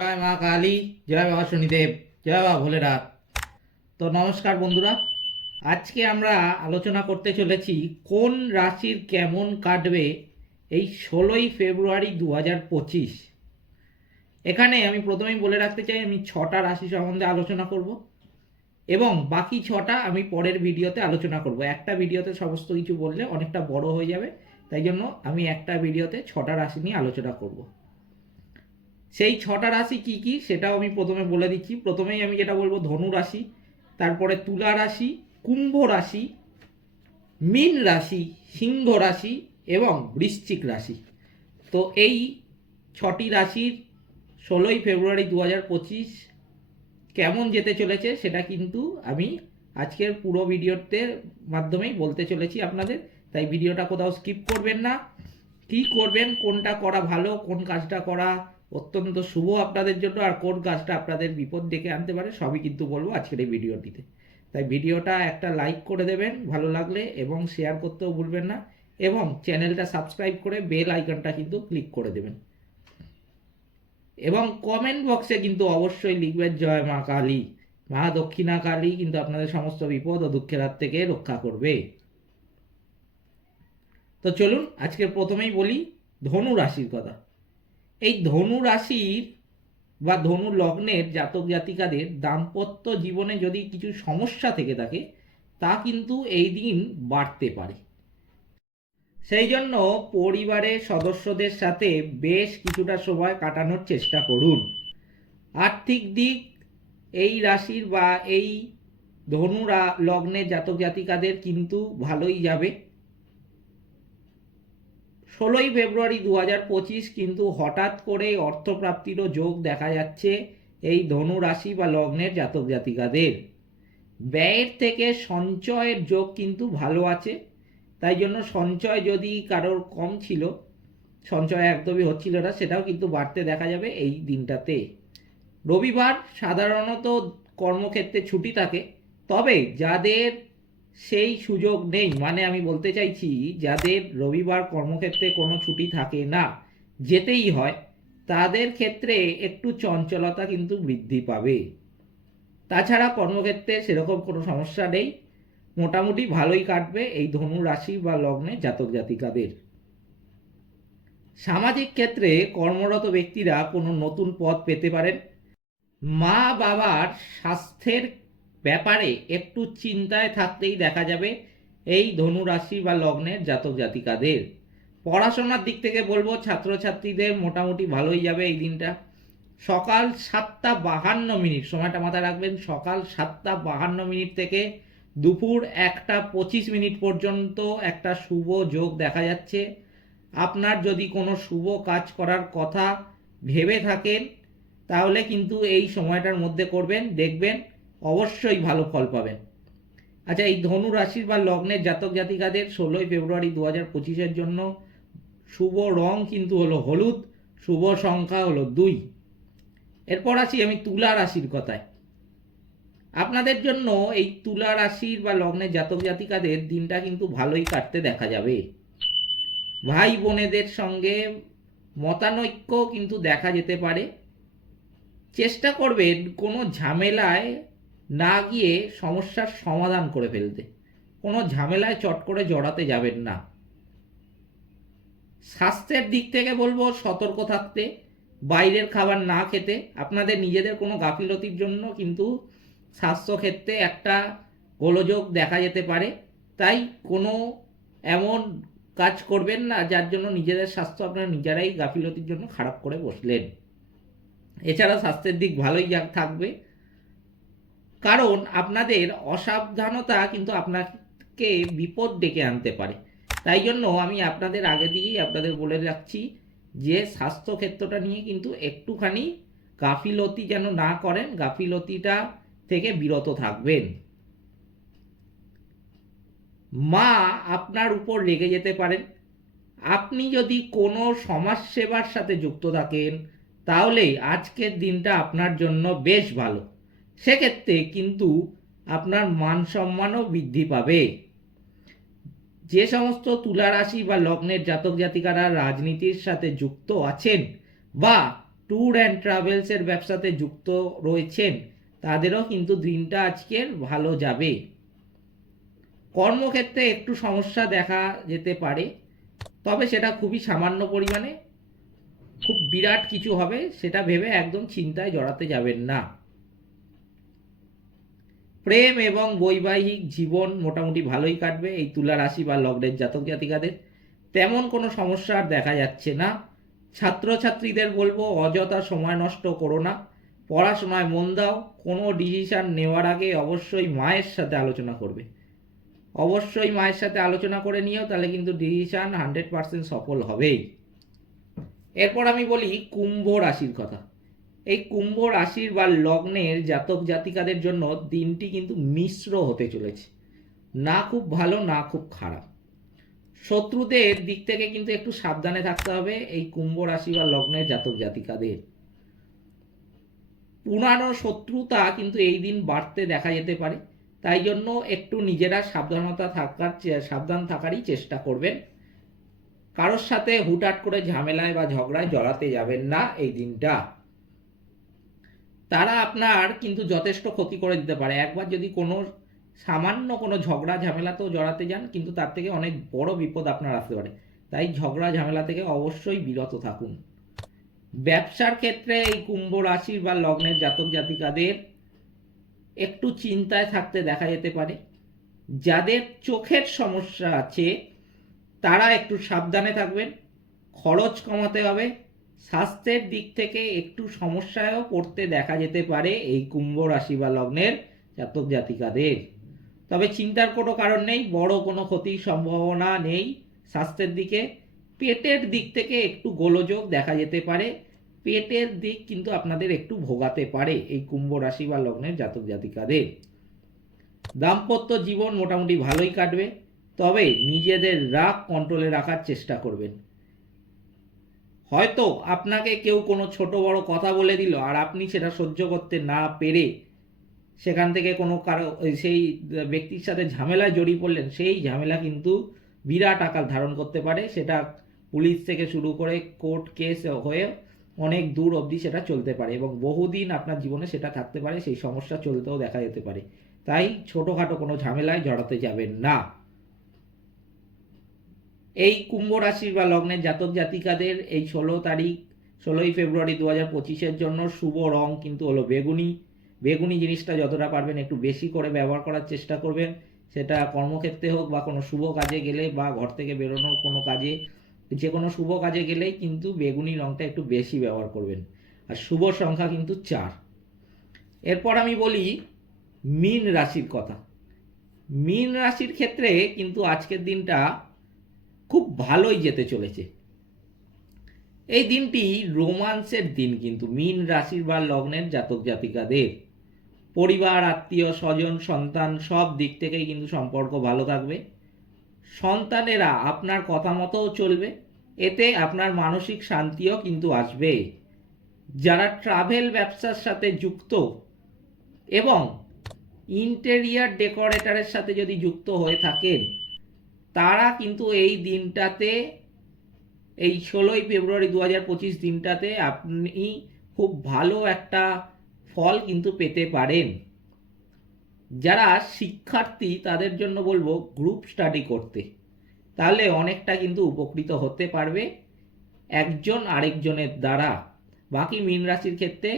জয় মা কালী, জয় বাবা শনিদেব, জয় বাবা ভোলেনাথ। তো নমস্কার বন্ধুরা, আজকে আমরা আলোচনা করতে চলেছি কোন রাশির কেমন কাটবে এই ষোলোই ফেব্রুয়ারি দু হাজার পঁচিশ। এখানে আমি প্রথমেই বলে রাখতে চাই, আমি ছটা রাশি সম্বন্ধে আলোচনা করব এবং বাকি ছটা আমি পরের ভিডিওতে আলোচনা করব। একটা ভিডিওতে সমস্ত কিছু বললে অনেকটা বড় হয়ে যাবে, তাই জন্য আমি একটা ভিডিওতে ছটা রাশি নিয়ে আলোচনা করব। সেই ছটা রাশি কি কি সেটাও আমি প্রথমে বলে দিচ্ছি। প্রথমেই আমি যেটা বলব, ধনু রাশি, তারপরে তুলা রাশি, কুম্ভ রাশি, মীন রাশি, সিংহ রাশি এবং বৃশ্চিক রাশি। তো এই ছটি রাশির ষোলোই ফেব্রুয়ারি দু হাজার পঁচিশ কেমন যেতে চলেছে সেটা কিন্তু আমি আজকের পুরো ভিডিওতে মাধ্যমেই বলতে চলেছি আপনাদের। তাই ভিডিওটা কোথাও স্কিপ করবেন না। কি করবেন, কোনটা করা ভালো, কোন কাজটা করা অত্যন্ত শুভ আপনাদের জন্য আর কোন কাজটা আপনাদের বিপদ ডেকে আনতে পারে সবই কিন্তু বলব আজকের এই ভিডিওটিতে। তাই ভিডিওটা একটা লাইক করে দেবেন, ভালো লাগলে, এবং শেয়ার করতেও ভুলবেন না, এবং চ্যানেলটা সাবস্ক্রাইব করে বেল আইকনটা কিন্তু ক্লিক করে দেবেন। এবং কমেন্ট বক্সে কিন্তু অবশ্যই লিখবেন, জয় মা কালী। মা দক্ষিণা কালী কিন্তু আপনাদের সমস্ত বিপদ ও দুঃখের হাত থেকে রক্ষা করবে। তো চলুন আজকে প্রথমেই বলি, ধনু রাশির কথা। এই ধনু রাশির বা ধনু লগ্নের জাতক জাতিকাদের দাম্পত্য জীবনে যদি কিছু সমস্যা থেকে থাকে, তা কিন্তু এই দিন বাড়তে পারে। সেই জন্য পরিবারের সদস্যদের সাথে বেশ কিছুটা সময় কাটানোর চেষ্টা করুন। আর্থিক দিক, এই রাশির বা এই ধনু লগ্নের জাতক জাতিকাদের কিন্তু ভালোই যাবে। ষোলোই ফেব্রুয়ারি দু হাজার পঁচিশ কিন্তু হঠাৎ করে অর্থপ্রাপ্তিরও যোগ দেখা যাচ্ছে এই ধনু রাশি বা লগ্নের জাতক জাতিকাদের। ব্যয়ের থেকে সঞ্চয়ের যোগ কিন্তু ভালো আছে, তাই জন্য সঞ্চয় যদি কারোর কম ছিল, সঞ্চয় একদমই হচ্ছিল না, সেটাও কিন্তু বাড়তে দেখা যাবে এই দিনটাতে। রবিবার সাধারণত কর্মক্ষেত্রে ছুটি থাকে, তবে যাদের সেই সুযোগ নেই। মানে আমি বলতে চাইছি, যাদের রবিবার কর্মক্ষেত্রে কোনো ছুটি থাকে না, যেতেই হয়, তাদের ক্ষেত্রে একটু চঞ্চলতা কিন্তু বৃদ্ধি পাবে। তাছাড়া কর্মক্ষেত্রে সেরকম কোনো সমস্যা নেই। মোটামুটি ভালোই কাটবে এই ধনু রাশি বা লগ্নে জাতক জাতিকাদের। সামাজিক ক্ষেত্রে কর্মরত ব্যক্তিরা কোনো নতুন পদ পেতে পারেন। মা বাবার স্বাস্থ্যের ব্যাপারে একটু চিন্তায় থাকতেই দেখা যাবে এই ধনু রাশি বা লগ্নের জাতক জাতিকাদের। পড়াশোনার দিক থেকে বলব, ছাত্রছাত্রীদের মোটামুটি ভালোই যাবে এই দিনটা। সকাল সাতটা বাহান্ন মিনিট, সময়টা মাথায় রাখবেন, সকাল সাতটা বাহান্ন মিনিট থেকে দুপুর একটা পঁচিশ মিনিট পর্যন্ত একটা শুভ যোগ দেখা যাচ্ছে। আপনার যদি কোনো শুভ কাজ করার কথা ভেবে থাকেন, তাহলে কিন্তু এই সময়টার মধ্যে করবেন, দেখবেন অবশ্যই ভালো ফল পাবেন। আচ্ছা এই ধনু রাশির বা লগ্নের জাতক জাতিকাদের ষোলোই ফেব্রুয়ারি দু হাজার পঁচিশের জন্য শুভ রং কিন্তু হলো হলুদ, শুভ সংখ্যা হলো দুই। এরপর আসি আমি তুলা রাশির কথায়। আপনাদের জন্য এই তুলা রাশির বা লগ্নের জাতক জাতিকাদের দিনটা কিন্তু ভালোই কাটতে দেখা যাবে। ভাই বোনেদের সঙ্গে মতানৈক্য কিন্তু দেখা যেতে পারে। চেষ্টা করবেন কোনো ঝামেলায় না গিয়ে সমস্যার সমাধান করে ফেলতে। কোনো ঝামেলায় চট করে জড়াতে যাবেন না। স্বাস্থ্যের দিক থেকে বলব সতর্ক থাকতে, বাইরের খাবার না খেতে। আপনাদের নিজেদের কোনো গাফিলতির জন্য কিন্তু স্বাস্থ্যক্ষেত্রে একটা গোলযোগ দেখা যেতে পারে। তাই কোনো এমন কাজ করবেন না যার জন্য নিজেদের স্বাস্থ্য আপনারা নিজেরাই গাফিলতির জন্য খারাপ করে বসলেন। এছাড়া স্বাস্থ্যের দিক ভালোই থাকবে। কারণ আপনাদের অসাবধানতা কিন্তু আপনাকে বিপদ ডেকে আনতে পারে। তাই জন্য আমি আপনাদের আগে দিয়েই আপনাদের বলে রাখছি যে, স্বাস্থ্য ক্ষেত্রটা নিয়ে কিন্তু একটুখানি গাফিলতি যেন না করেন, গাফিলতিটা থেকে বিরত থাকবেন। মা আপনার উপর রেগে যেতে পারেন। আপনি যদি কোনো সমাজসেবার সাথে যুক্ত থাকেন, তাহলে আজকের দিনটা আপনার জন্য বেশ ভালো। সেক্ষেত্রে কিন্তু আপনার মান সম্মানও বৃদ্ধি পাবে। যে সমস্ত তুলা রাশি বা লগ্নের জাতক জাতিকারা রাজনীতির সাথে যুক্ত আছেন বা ট্যুর অ্যান্ড ট্রাভেলসের ব্যবসাতে যুক্ত রয়েছেন, তাদেরও কিন্তু দিনটা আজকের ভালো যাবে। কর্মক্ষেত্রে একটু সমস্যা দেখা যেতে পারে, তবে সেটা খুবই সামান্য পরিমাণে, খুব বিরাট কিছু হবে, সেটা ভেবে একদম চিন্তায় জড়াতে যাবেন না। প্রেম এবং বৈবাহিক জীবন মোটামুটি ভালোই কাটবে এই তুলা রাশি বা লগ্নের জাতক জাতিকাদের। তেমন কোনো সমস্যা আর দেখা যাচ্ছে না। ছাত্রছাত্রীদের বলব, অযথা সময় নষ্ট করো না। পড়াশোনায় মন দাও। কোনো ডিসিশন নেওয়ার আগে অবশ্যই মায়ের সাথে আলোচনা করবে। অবশ্যই মায়ের সাথে আলোচনা করে নিও, তাহলে কিন্তু ডিসিশন হান্ড্রেড পার্সেন্ট সফল হবেই। এরপর আমি বলি, কুম্ভ রাশির কথা। এই কুম্ভ রাশির বা লগ্নের জাতক জাতিকাদের জন্য দিনটি কিন্তু মিশ্র হতে চলেছে। না খুব ভালো, না খুব খারাপ। শত্রুদের দিক থেকে কিন্তু একটু সাবধানে থাকতে হবে এই কুম্ভ রাশি বা লগ্নের জাতক জাতিকাদের। পুরানো শত্রুতা কিন্তু এই দিন বাড়তে দেখা যেতে পারে। তাই জন্য একটু নিজেরা সাবধানতা থাকার সাবধান থাকারই চেষ্টা করবেন। কারোর সাথে হুটহাট করে ঝামেলায় বা ঝগড়ায় জড়াতে যাবেন না এই দিনটা। তারা আপনার কিন্তু যথেষ্ট ক্ষতি করে দিতে পারে। একবার যদি কোনো সামান্য কোনো ঝগড়া ঝামেলাতেও জড়াতে যান, কিন্তু তার থেকে অনেক বড় বিপদ আপনার আসতে পারে। তাই ঝগড়া ঝামেলা থেকে অবশ্যই বিরত থাকুন। ব্যবসার ক্ষেত্রে এই কুম্ভ রাশির বা লগ্নের জাতক জাতিকাদের একটু চিন্তায় থাকতে দেখা যেতে পারে। যাদের চোখের সমস্যা আছে, তারা একটু সাবধানে থাকবেন। খরচ কমাতে হবে। স্বাস্থ্যের দিক থেকে একটু সমস্যায়ও পড়তে দেখা যেতে পারে এই কুম্ভ রাশি বা লগ্নের জাতক জাতিকাদের। তবে চিন্তার কোনো কারণ নেই, বড় কোনো ক্ষতির সম্ভাবনা নেই। স্বাস্থ্যের দিকে, পেটের দিক থেকে একটু গোলযোগ দেখা যেতে পারে। পেটের দিক কিন্তু আপনাদের একটু ভোগাতে পারে এই কুম্ভ রাশি বা লগ্নের জাতক জাতিকাদের। দাম্পত্য জীবন মোটামুটি ভালোই কাটবে, তবে নিজেদের রাগ কন্ট্রোলে রাখার চেষ্টা করবেন। হয়তো আপনাকে কেউ কোনো ছোট বড় কথা বলে দিল আর আপনি সেটা সহ্য করতে না পেরে সেখান থেকে কোনো কারও সেই ব্যক্তির সাথে ঝামেলায় জড়িয়ে পড়লেন, সেই ঝামেলা কিন্তু বিরাট আকার ধারণ করতে পারে। সেটা পুলিশ থেকে শুরু করে কোর্ট কেস হয়ে অনেক দূর অবধি সেটা চলতে পারে এবং বহুদিন আপনার জীবনে সেটা থাকতে পারে, সেই সমস্যা চলতেও দেখা যেতে পারে। তাই ছোটোখাটো কোনো ঝামেলায় জড়াতে যাবেন না। এই কুম্ভ রাশির বা লগ্নের জাতক জাতিকাদের এই ষোলো তারিখ, ষোলোই ফেব্রুয়ারি দু হাজার পঁচিশের জন্য শুভ রং কিন্তু হলো বেগুনি। বেগুনি জিনিসটা যতটা পারবেন একটু বেশি করে ব্যবহার করার চেষ্টা করবেন। সেটা কর্মক্ষেত্রে হোক বা কোনো শুভ কাজে গেলে বা ঘর থেকে বেরোনোর কোনো কাজে, যে কোনো শুভ কাজে গেলেই কিন্তু বেগুনি রংটা একটু বেশি ব্যবহার করবেন। আর শুভ সংখ্যা কিন্তু চার। এরপর আমি বলি মীন রাশির কথা। মীন রাশির ক্ষেত্রে কিন্তু আজকের দিনটা খুব ভালোই যেতে চলেছে। এই দিনটি রোমান্সের দিন কিন্তু, মীন রাশির বা লগ্নের জাতক জাতিকাদের। পরিবার, আত্মীয়, স্বজন, সন্তান সব দিক থেকেই কিন্তু সম্পর্ক ভালো থাকবে। সন্তানেরা আপনার কথা মতোও চলবে, এতে আপনার মানসিক শান্তিও কিন্তু আসবে। যারা ট্রাভেল ব্যবসার সাথে যুক্ত এবং ইন্টেরিয়ার ডেকোরেটরের সাথে যদি যুক্ত হয়ে থাকেন তারা কিন্তু এই দিনটাতে, এই ষোলোই ফেব্রুয়ারি দু হাজার পঁচিশ দিনটাতে আপনি খুব ভালো একটা ফল কিন্তু পেতে পারেন। যারা শিক্ষার্থী, তাদের জন্য বলব গ্রুপ স্টাডি করতে। তাহলে অনেকটা কিন্তু উপকৃত হতে পারবে একজন আরেকজনের দ্বারা। বাকি মীন রাশির ক্ষেত্রে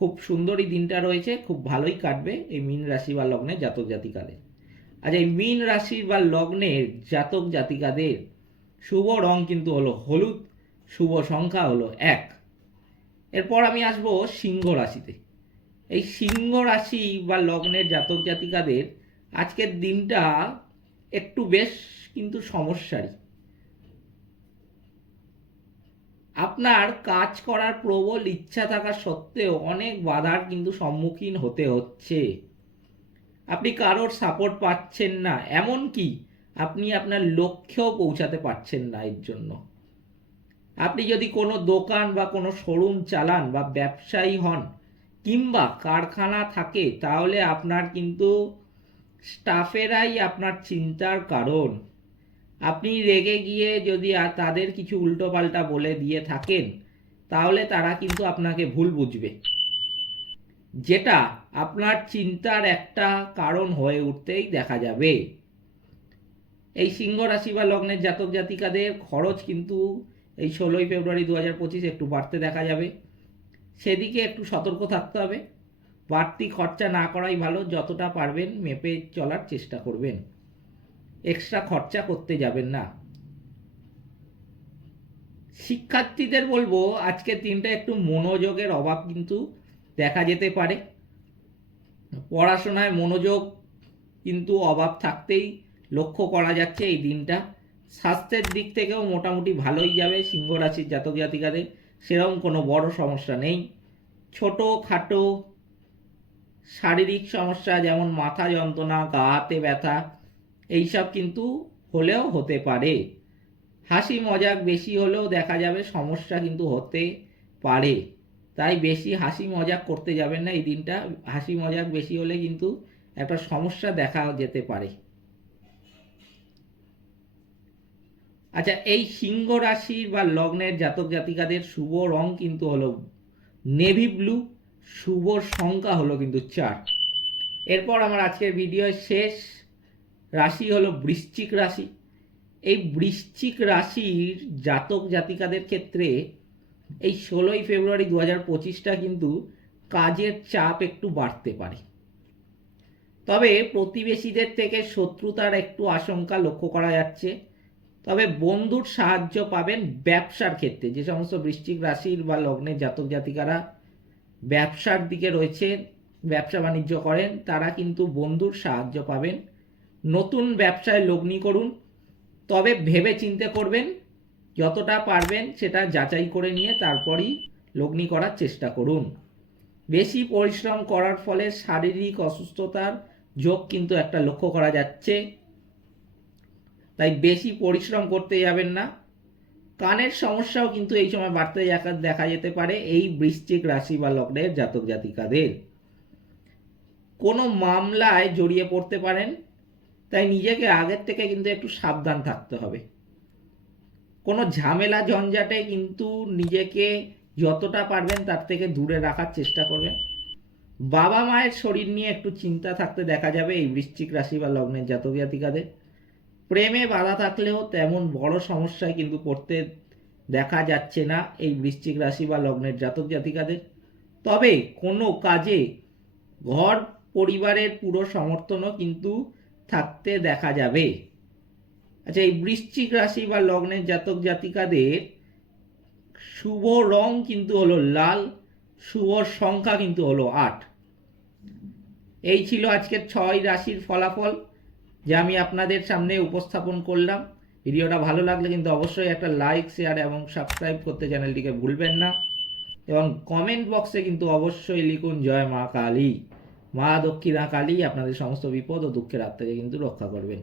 খুব সুন্দরই দিনটা রয়েছে, খুব ভালোই কাটবে এই মীন রাশি বা লগ্নে জাতক জাতিকাদের। আচ্ছা এই মীন রাশি বা লগ্নের জাতক জাতিকাদের শুভ রং কিন্তু হলো হলুদ, শুভ সংখ্যা হলো এক। এরপর আমি আসব সিংহ রাশিতে। এই সিংহ রাশি বা লগ্নের জাতক জাতিকাদের আজকের দিনটা একটু বেশ কিন্তু সমস্যারই। আপনার কাজ করার প্রবল ইচ্ছা থাকা সত্ত্বেও অনেক বাধার কিন্তু সম্মুখীন হতে হচ্ছে। আপনি কারোর সাপোর্ট পাচ্ছেন না, এমন কি? আপনি আপনার লক্ষ্যেও পৌঁছাতে পারছেন না এর জন্য। আপনি যদি কোনো দোকান বা কোনো শোরুম চালান বা ব্যবসায়ী হন, কিংবা কারখানা থাকে, তাহলে আপনার কিন্তু স্টাফেরাই আপনার চিন্তার কারণ। আপনি রেগে গিয়ে যদি তাদের কিছু উল্টোপাল্টা বলে দিয়ে থাকেন, তাহলে তারা কিন্তু আপনাকে ভুল বুঝবে। যেটা আপনার চিন্তার একটা কারণ হয়ে উঠতেই দেখা যাবে। এই সিংহ রাশি বা লগ্নের জাতক জাতিকাদের খরচ কিন্তু এই ষোলোই ফেব্রুয়ারি দু হাজার পঁচিশ একটু বাড়তে দেখা যাবে। সেদিকে একটু সতর্ক থাকতে হবে। বাড়তি খরচা না করাই ভালো, যতটা পারবেন মেপে চলার চেষ্টা করবেন। এক্সট্রা খরচা করতে যাবেন না। শিক্ষার্থীদের বলব, আজকের দিনটা একটু মনোযোগের অভাব কিন্তু দেখা যেতে পারে। পড়াশোনায় মনোযোগ কিন্তু অভাব থাকতেই লক্ষ্য করা যাচ্ছে এই দিনটা। স্বাস্থ্যের দিক থেকেও মোটামুটি ভালোই যাবে সিংহ রাশির জাতক জাতিকাদের, সেরকম কোনো বড় সমস্যা নেই। ছোট খাটো শারীরিক সমস্যা যেমন মাথা যন্ত্রণা গা হাতে ব্যথা, এইসব কিন্তু হলেও হতে পারে। হাসি মজাক বেশি হলেও দেখা যাবে সমস্যা কিন্তু হতে পারে। তাই বেশি হাসি মজাক করতে যাবেন না এই দিনটা। হাসি মজাক বেশি হলে কিন্তু একটা সমস্যা দেখা যেতে পারে। আচ্ছা এই সিংহ রাশির বা লগ্নের জাতক জাতিকাদের শুভ রং কিন্তু হলো নেভি ব্লু, শুভ সংখ্যা হলো কিন্তু চার। এরপর আমার আজকের ভিডিওর শেষ রাশি হলো বৃশ্চিক রাশি। এই বৃশ্চিক রাশির জাতক জাতিকাদের ক্ষেত্রে এই ষোলোই ফেব্রুয়ারি দু হাজার পঁচিশটা কিন্তু কাজের চাপ একটু বাড়তে পারে। তবে প্রতিবেশীদের থেকে শত্রুতার একটু আশঙ্কা লক্ষ্য করা যাচ্ছে। তবে বন্ধুর সাহায্য পাবেন ব্যবসার ক্ষেত্রে। যে সমস্ত বৃশ্চিক রাশির বা লগ্নের জাতক জাতিকারা ব্যবসার দিকে রয়েছে, ব্যবসা বাণিজ্য করেন, তারা কিন্তু বন্ধুর সাহায্য পাবেন। নতুন ব্যবসায় লগ্নি করুন। তবে ভেবে চিন্তে করবেন যতটা পারবেন সেটা যাচাই করে নিয়ে তারপরই লগ্নি করার চেষ্টা করুন। বেশি পরিশ্রম করার ফলে শারীরিক অসুস্থতার যোগ কিন্তু একটা লক্ষ্য করা যাচ্ছে। তাই বেশি পরিশ্রম করতে যাবেন না। কানের সমস্যাও কিন্তু এই সময় বাড়তে দেখা যেতে পারে এই বৃশ্চিক রাশি বা লগ্নের জাতক জাতিকাদের। কোনো মামলায় জড়িয়ে পড়তে পারেন, তাই নিজেকে আগের থেকে কিন্তু একটু সাবধান থাকতে হবে। কোনো ঝামেলা ঝঞ্ঝাটে কিন্তু নিজেকে যতটা পারবেন তার থেকে দূরে রাখার চেষ্টা করবেন। বাবা মায়ের শরীর নিয়ে একটু চিন্তা থাকতে দেখা যাবে এই বৃশ্চিক রাশি বা লগ্নের জাতক জাতিকাদের। প্রেমে বাধা থাকলেও তেমন বড় সমস্যায় কিন্তু পড়তে দেখা যাচ্ছে না এই বৃশ্চিক রাশি বা লগ্নের জাতক জাতিকাদের। তবে কোনো কাজে ঘর, পরিবারের পুরো সমর্থনও কিন্তু থাকতে দেখা যাবে। আচ্ছা এই বৃশ্চিক রাশি বা লগ্নের জাতক জাতিকাদের শুভ রং কিন্তু হলো লাল, শুভ সংখ্যা কিন্তু হলো আট। এই ছিল আজকের ছয় রাশির ফলাফল, যা আমি আপনাদের সামনে উপস্থাপন করলাম। ভিডিওটা ভালো লাগলে কিন্তু অবশ্যই একটা লাইক, শেয়ার এবং সাবস্ক্রাইব করতে চ্যানেলটিকে ভুলবেন না। এবং কমেন্ট বক্সে কিন্তু অবশ্যই লিখুন, জয় মা কালী। মা দক্ষিণা কালী আপনাদের সমস্ত বিপদ ও দুঃখের হাত থেকে কিন্তু রক্ষা করবেন।